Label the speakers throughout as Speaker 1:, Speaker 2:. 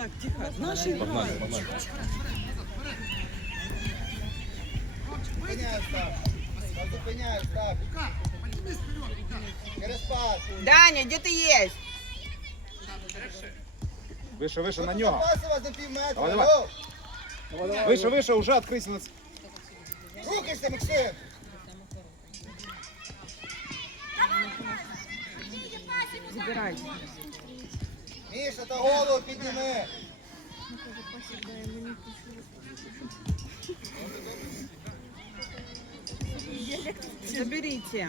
Speaker 1: Так, тихо. Наші
Speaker 2: Погнали.
Speaker 1: Даня, де ти є?
Speaker 2: Вище, вище на нього.
Speaker 3: Паси вас на пів метра.
Speaker 2: Давай, давай.
Speaker 3: алло.
Speaker 2: Вище, вище, уже відкрийся. на ц-
Speaker 3: Рухайся, Максим.
Speaker 1: Забирай.
Speaker 3: Міша, та голову підніми.
Speaker 1: Заберите.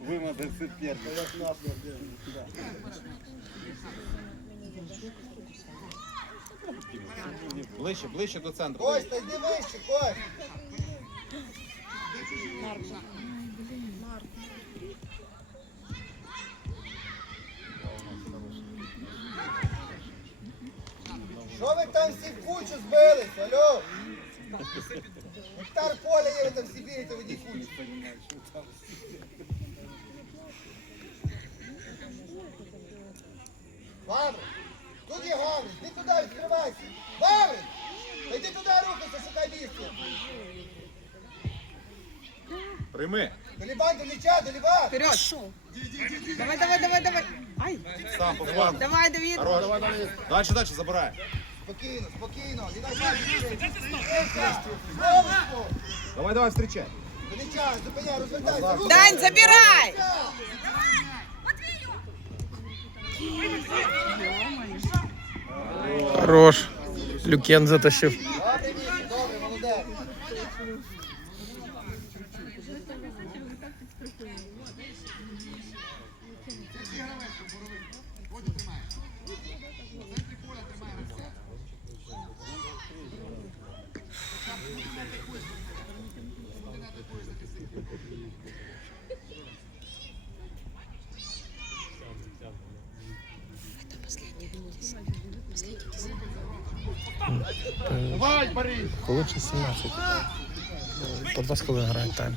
Speaker 4: Вымотать соперника.
Speaker 2: Ближче, ближче до центру.
Speaker 3: Костя, йди вище, Кость. Що ви там всі в кучу збились, алло? Гектар поля є, ви там всі бігаєте в одній кучі. Гаврин, тут є Гаврин, йди туди, відкривайся. Гаврин, та йди туди рухайся, шукай місце.
Speaker 2: Прийми.
Speaker 3: Долібан до м'яча, долібан.
Speaker 1: Вперед. Давай, давай, давай, давай. Ай.
Speaker 2: Сам по флангу.
Speaker 1: Давай, Давид.
Speaker 2: Хорош. Дальше, дальше, забирай.
Speaker 3: Спокійно, спокійно. Віддай.
Speaker 2: Давай, давай, встречай.
Speaker 3: До м'яча, зупиняй, розвертайся.
Speaker 1: Дань, забирай.
Speaker 5: Хорош. Люкен затащив.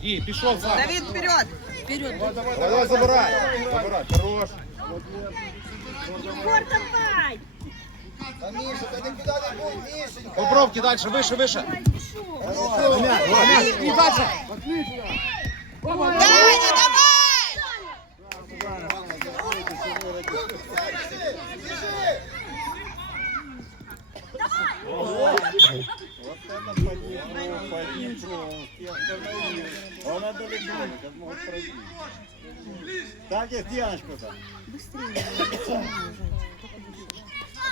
Speaker 2: І, пішов сам.
Speaker 1: Давид, вперед. Вперед.
Speaker 2: Давай, давай, забирай. Забирай, хорош.
Speaker 3: Та Міша, та нікуди не будь, Мішенька.
Speaker 2: Попробки дальше, вище, вище.
Speaker 3: І дальше.
Speaker 1: Даня, давай.
Speaker 3: Біжи!
Speaker 4: Вот это по Днепру, по Днепру. Он далеко, как могут пройти. Так и стеночку-то.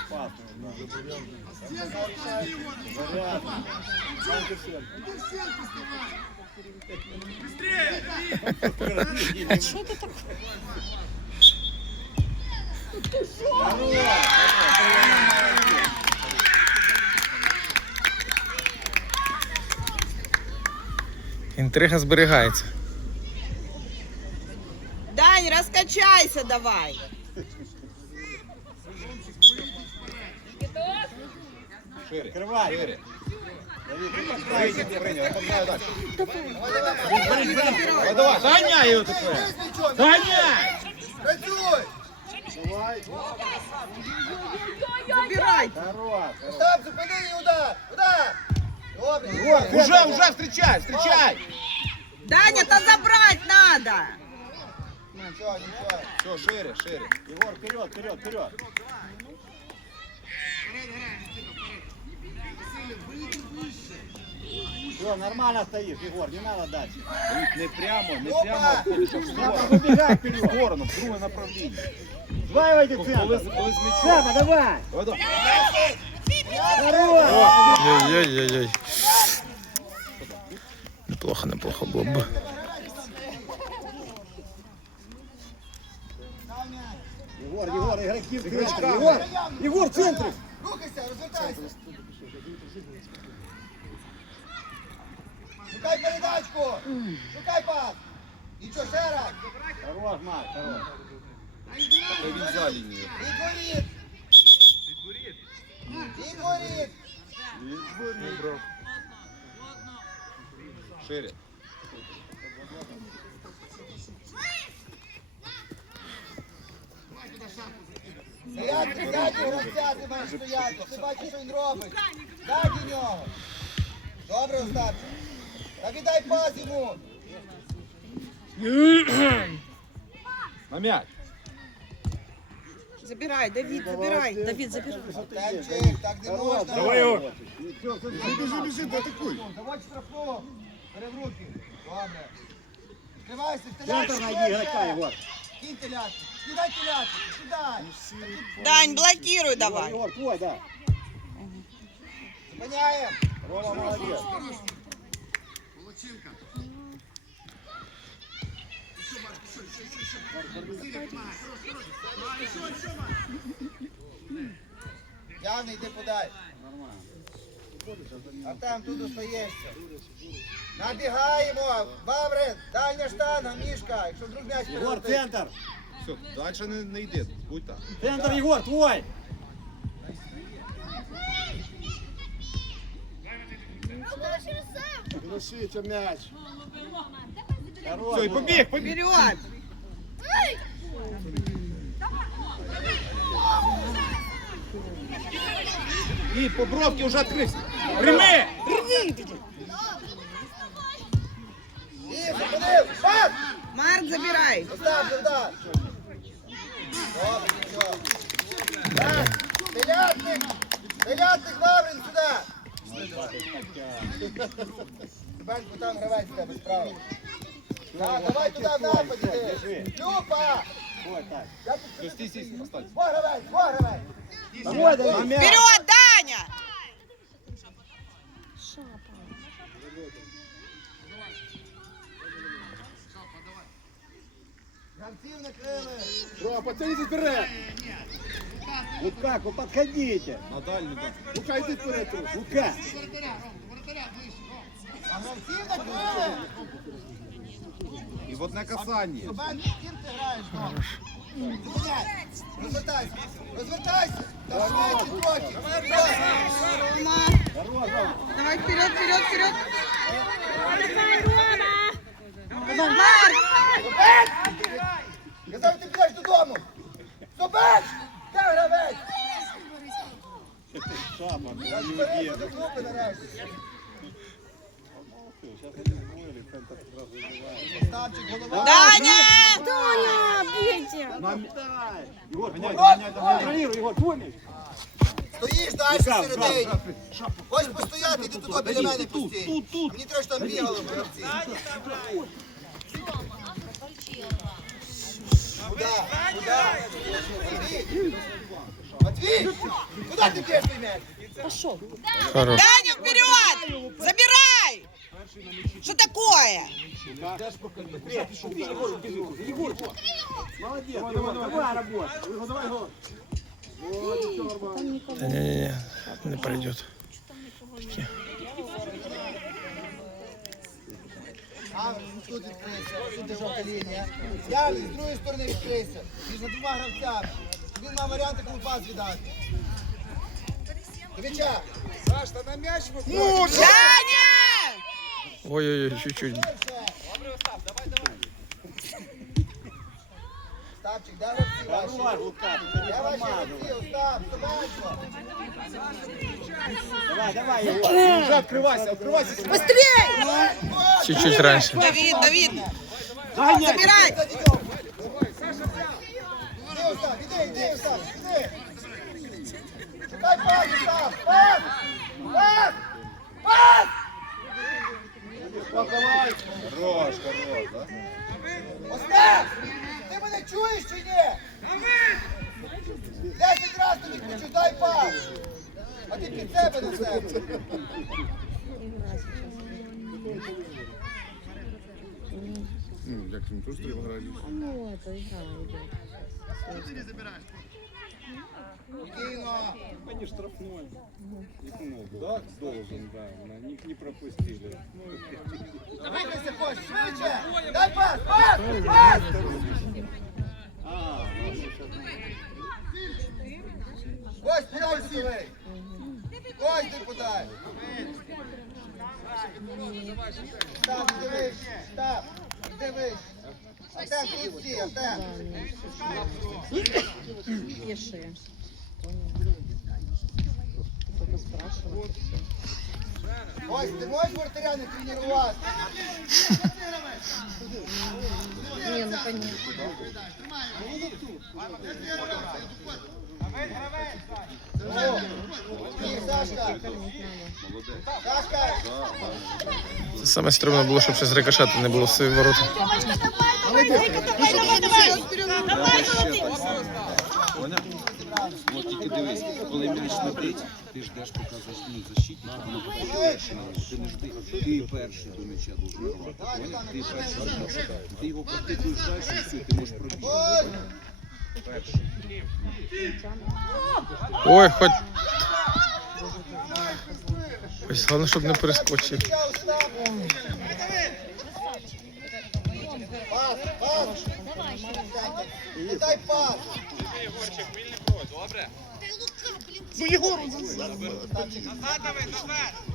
Speaker 4: Опасно, да. Зарядно. Там ты всё.
Speaker 5: Інтрига зберігається.
Speaker 1: Дань, раскачайся давай.
Speaker 2: Шире.
Speaker 4: Открывай.
Speaker 2: Шире. Гоняй його тепер. Гоняй.
Speaker 3: Працюй!
Speaker 1: Забирай.
Speaker 4: Хорош.
Speaker 3: Остап, зупини удар! Удар!
Speaker 2: Уже, уже, встречай, встречай.
Speaker 1: Даня, то забрать надо.
Speaker 2: Все, шире, шире.
Speaker 4: Егор, вперед, вперед, вперед. Все, нормально стоишь, Егор, не надо дальше.
Speaker 2: Не прямо, не
Speaker 3: Опа!
Speaker 2: прямо отходиш, а в
Speaker 4: Надо
Speaker 2: сторону.
Speaker 4: выбегать
Speaker 2: В
Speaker 4: вперед.
Speaker 2: сторону, в друге.
Speaker 4: Сдваивайте центр.
Speaker 2: коли з м'ячом.
Speaker 4: Сема, давай.
Speaker 2: Давай,
Speaker 5: Ой-ой-ой-ой. Неплохо, неплохо було б.
Speaker 4: Егор, Егор, игроки в центре. Егор, Егор, в центре.
Speaker 3: Рухайся, розвертайся. Шукай передачку! Шукай пас! Нічого, ще раз!
Speaker 4: Хорош, Марк, хорош.
Speaker 2: Він за.
Speaker 3: Відворіт! Відворіт!
Speaker 2: Шире.
Speaker 3: Стояти, ззаді гравця, ти маєш стояти. Ти бачиш, що він робить. Ззаді нього. Добре, Остапчик. Та віддай пас йому.
Speaker 2: На м'яч.
Speaker 1: Забирай, Давид, забирай. Давид, забирай.
Speaker 3: Артемчик, так не можна.
Speaker 4: Давай, Ігор.
Speaker 2: Біжи, біжи, ти атакуй.
Speaker 3: Заводь штрафну. Бери в руки. Добре. Відкривайся,
Speaker 4: Центр
Speaker 3: втиляйся.
Speaker 4: найди игрока, Егор.
Speaker 3: Кінь телятку. Кидай телятку. Кидай.
Speaker 1: Дань, блокируй давай.
Speaker 4: Егор, твой, да.
Speaker 3: Зупиняємо.
Speaker 4: Рома молодец.
Speaker 3: Явний, йди подай. Артем, тут остаєшся. Набігаємо. Бабрин, дальня штанга, мішка. Якщо вдруг м'яч
Speaker 4: Егор,
Speaker 3: перелетить.
Speaker 4: центр.
Speaker 2: Все, далі не, не йди. Будь так.
Speaker 4: Центр, Егор, твой.
Speaker 5: Носите м'яч.
Speaker 4: Хорош,
Speaker 2: Все, і побіг, побіг.
Speaker 1: Вперед.
Speaker 2: І по бровці вже відкрився. Прийми!
Speaker 3: І, зупинив. Пас!
Speaker 1: Марк, забирай.
Speaker 3: Остап, сюда. Добре, нічого. Так, телятник. Телятник, Бабрин, сюди. Баньку там гравець в тебе справа. Так, давай туди в нападі. ти. Люпа!
Speaker 4: Твой, так.
Speaker 3: Я тут
Speaker 2: Стій, стій, остань.
Speaker 3: Во гравець, во гравець.
Speaker 4: Давай, Давид.
Speaker 1: Вперед, Даня.
Speaker 3: Гравців накрили.
Speaker 5: Рома, потягніть вперед.
Speaker 4: Лукаку, подходите.
Speaker 2: На дальню, так.
Speaker 5: Лука, йди вперед трохи.
Speaker 4: Лука.
Speaker 3: А гравців накрили.
Speaker 2: В одне касання.
Speaker 3: Бань, з ким ти граєш? ну? Зупиняй. Розвертайся. Розвертайся. Давай, трохи.
Speaker 1: Рома. Давай вперед, вперед, вперед. Марк.
Speaker 3: Я зараз ти підеш додому. Зубець! Де гравець?
Speaker 4: Шапа, ну, не
Speaker 3: збережу
Speaker 4: уйди.
Speaker 3: до групи нарешті.
Speaker 4: Сейчас они двоили, центр сразу убивает.
Speaker 3: Ставчик, голова.
Speaker 1: Даня.
Speaker 4: Дай. Егор, твой, гоняй, там, контролируй, Егор, твой мяч.
Speaker 3: Стоїш далі всередині. Хочеш постояти, йди туди біля мене постій. Мені треба, щоб там бігали гравці. Куди? Куди? Матвій! Матвій! Куди ти б'єш той м'яч?
Speaker 5: Хорош.
Speaker 1: Даня, вперед. Забирай. Что такое?
Speaker 4: Молодец, Егор, давай работай. Давай, Егор.
Speaker 5: Та ні-ні-ні, не пройдет.
Speaker 3: А, тут відкрийся, тут де жовта лінія. Я з другої сторони відкрийся. Між двома гравцями. Він мав варіанти, кому пас віддати. До м'яча.
Speaker 1: Даня.
Speaker 5: Ой-ой-ой, чуть-чуть.
Speaker 3: Ставчик, де гравці ваші?
Speaker 4: Хорош, Лука, ты не
Speaker 3: Де ваші
Speaker 4: промазывай.
Speaker 3: гравці? Остап, Собенко.
Speaker 4: Давай, давай, Егор.
Speaker 2: Вже відкривайся, відкривайся.
Speaker 5: Чуть-чуть раньше.
Speaker 1: Давид, Давид.
Speaker 4: Гоняй.
Speaker 1: Забирай.
Speaker 3: Іди, Остап, іди, іди, Остап, іди. Шукай пас, Остап, пас! Пас! Пас!
Speaker 2: Хорош, хорош, да?
Speaker 3: Остап! Ти мене чуєш чи ні? Десять разів тобі дай пас! А ти під себе на себе.
Speaker 2: Ну, як він теж треба грати.
Speaker 6: Ну, это игра идет.
Speaker 3: Спокійно.
Speaker 4: Они штрафной. Их много. Да, должен, да. На них не пропустили.
Speaker 3: Викрийся, хочеш, швидше! Дай пас! Пас! Пас!
Speaker 4: А.
Speaker 3: Ось подай сюди! Ось ти дивись! Став! Давай
Speaker 6: Пешие. Только спрашивать. и.
Speaker 3: Ось, ти можеш вратаря не тренувати?
Speaker 6: Не, ну конечно.
Speaker 5: Саме стрімно було, щоб щось рикошети не було в свої ворота.
Speaker 7: От тільки дивись, коли м'яч летить, ти ждеш, поки заснуть защитник, воно буде перший на нього. Ти не жди. Ти перший до м'яча должен грати. Поняв? Ти перший м'яча. Ти його підтикуєш далі, і все, ти можеш пробігти.
Speaker 3: Ось.
Speaker 5: Ой, хоч. Ось головне, щоб не перескочив.
Speaker 3: Дай пас.
Speaker 2: Ну Єгору!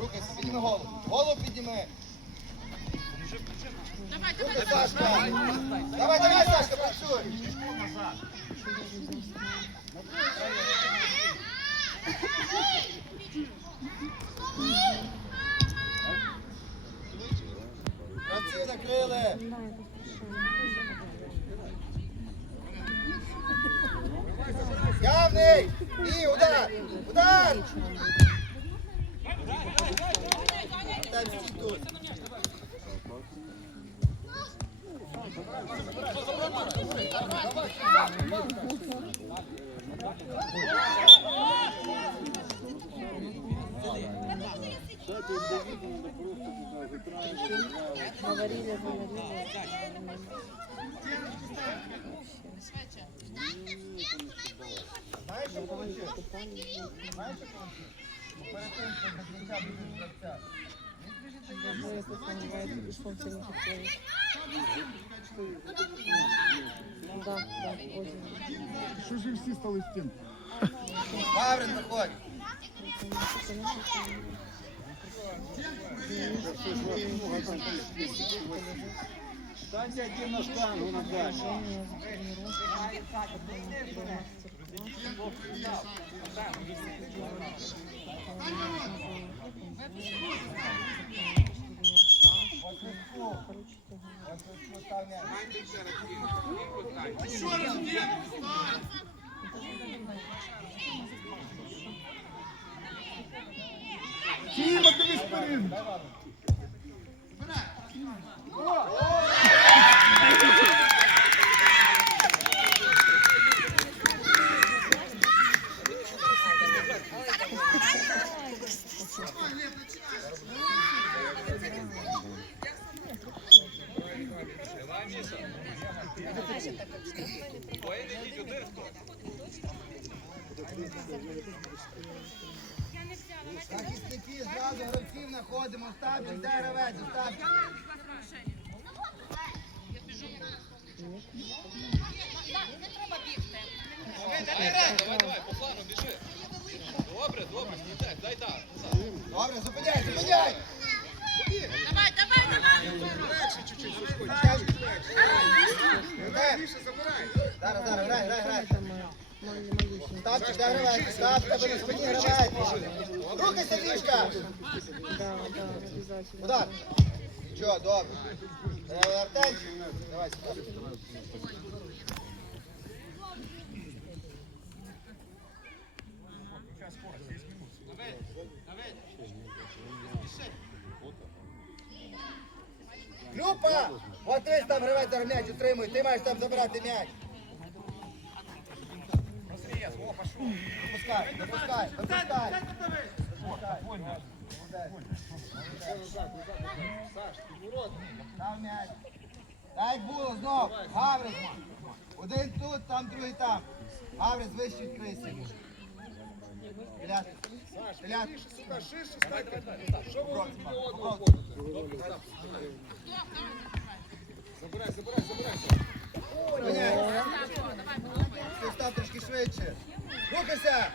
Speaker 3: Руки, підніми голову. Голову підніми. Руки, Сашка. Давай, давай, Сашка, працюй. Гравці накрили. Явний! І удар! Удар! Там стій тут.
Speaker 6: Говорили, говорили.
Speaker 3: Що
Speaker 2: ж всі стали в стінку?
Speaker 3: Паврин виходь.
Speaker 4: Станьте один на штангу на дальше.
Speaker 3: Ось раз, постав Захисники зразу гравців знаходимо. Остапчик, де гравець? Остапчик. Добре, дайте, дай так. Добре, зупиняй, зупиняй! Давай, давай, давай! Легше чуть-чуть, Зараз, зараз, грай, грай, грай. Ставчик, де гравець? Став, тебе на спині. Руки, Сергішка!
Speaker 6: Да, да, обязательно.
Speaker 3: Удар. Чо, добре. Е, давай сюди. Люпа! От там гравець м'яч утримуй, ти маєш там забирати м'яч. Допускай, допускай, допускай. Там м'яч. Дай було знов. Гаврис. Один тут, там другий там. Гаврис вище відкрийся. Стріляти. Стріляти. Забирай, забирай, забирай. Ти став трошки швидше. Рухайся!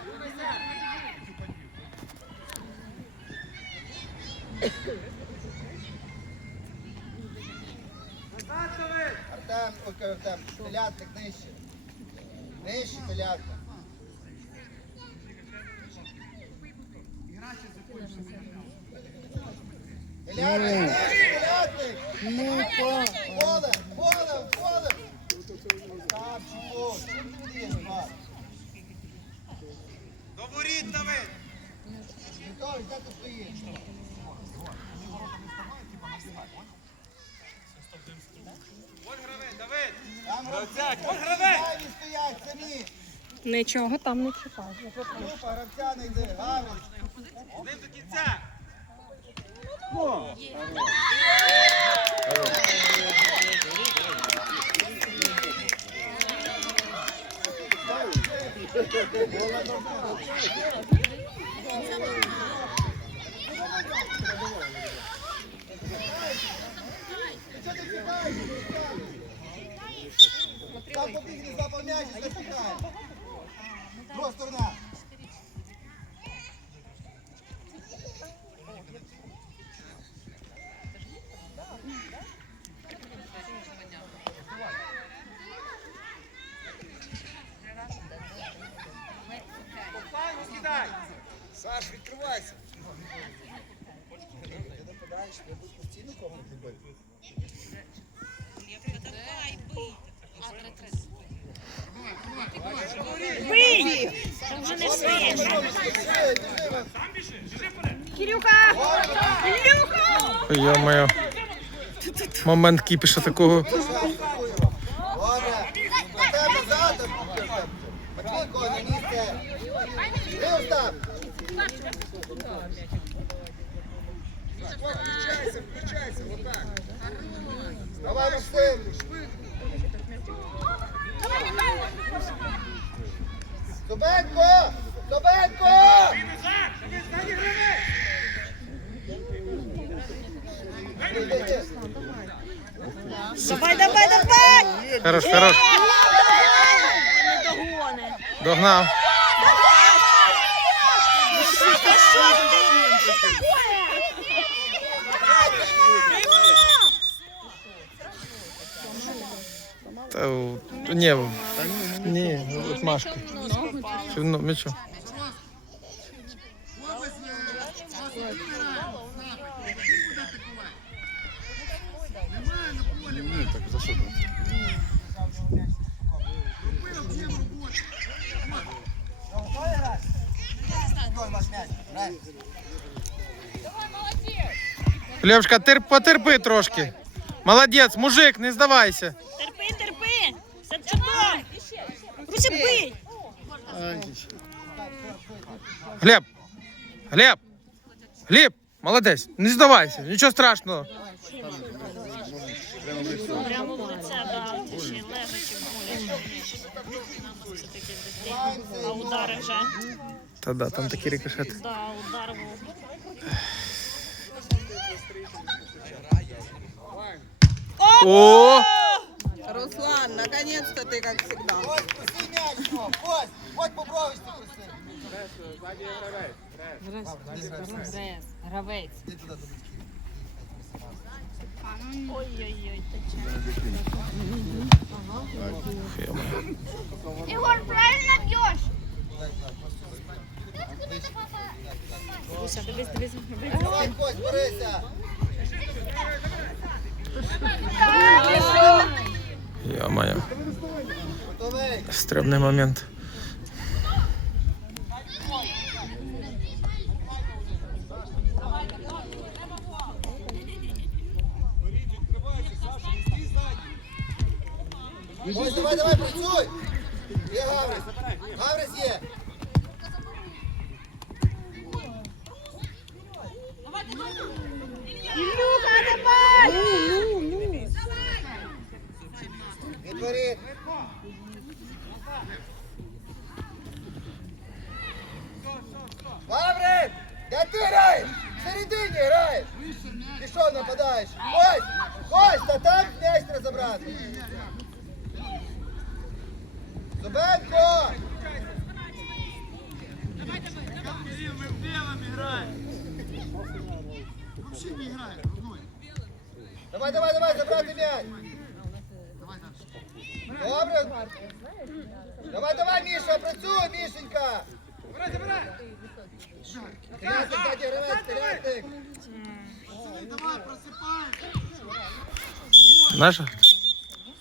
Speaker 3: Артем, ой, Артем, телятник нижче. Нижче телятник. Телятник, нижче, телятник. Ну, поле, поле, поле. Ставчику, чим ти лізеш, Марк?
Speaker 2: До воріт, Давид!
Speaker 3: Готовий, де ти стоїш?
Speaker 2: Вон гравець, Давид!
Speaker 3: Там
Speaker 2: Гравця,
Speaker 3: гравці
Speaker 2: вон гравець!
Speaker 3: самі стоять, самі.
Speaker 6: Нічого там не чіпає.
Speaker 3: Група гравця не йде.
Speaker 2: Ним до кінця!
Speaker 3: Там побігли, заповняєш, і запікає. Друга сторона. Саш, відкривайся. Ти нападаєш, я буду постійно кого-нибудь бити.
Speaker 5: Йо-моє. Момент кіпіша такого.
Speaker 3: Собенко! Собенко!
Speaker 1: Давай, давай, давай!
Speaker 5: Хорош, хорош. Догнав. Та, у- ні, в- ні, от Машка. Чи, ну, м'ячу.
Speaker 3: Ой, ваш м'яч. Грай.
Speaker 5: Левшка, тер, потерпи трошки. Молодець, мужик, не здавайся.
Speaker 8: Терпи, терпи! Садчуком! Руся, бий!
Speaker 5: Глеб! Глеб! Глеб! Молодець, не здавайся, нічого страшного.
Speaker 8: Прямо в лице, да, ще лежачи боляче. Наносити десь А удари вже.
Speaker 5: Та да, там такі рикошети.
Speaker 8: Да, удар був.
Speaker 5: О!
Speaker 1: Руслан, наконец-то ты, как всегда.
Speaker 3: Ось, проси м'яч, ну, ось, ось попробуйте
Speaker 6: Гравець.
Speaker 3: До.
Speaker 8: Ой-ой-ой.
Speaker 9: Егор, правильно.
Speaker 3: Давай, Кость, борися.
Speaker 5: Йо-моє, стрибний момент.
Speaker 3: Ось, давай, давай, працюй. Є Гаврис. Гаврис є. Відворіт. Гаврис! Де ти граєш? Всередині граєш. Ти що нападаєш? Ось! Ось! Та там м'яч треба забрати. Зубенко! Давай, давай, давай. Кирилл, мы в белом играем. Вообще не играем, рукой. Давай, давай, давай, забрати мяч. Добре. Давай, давай, Міша, працюй, Мішенька. Забирай, забирай. Ребятик, Катя, ребятик, ребятик. Пацаны, давай, просыпаемся.
Speaker 5: Наша?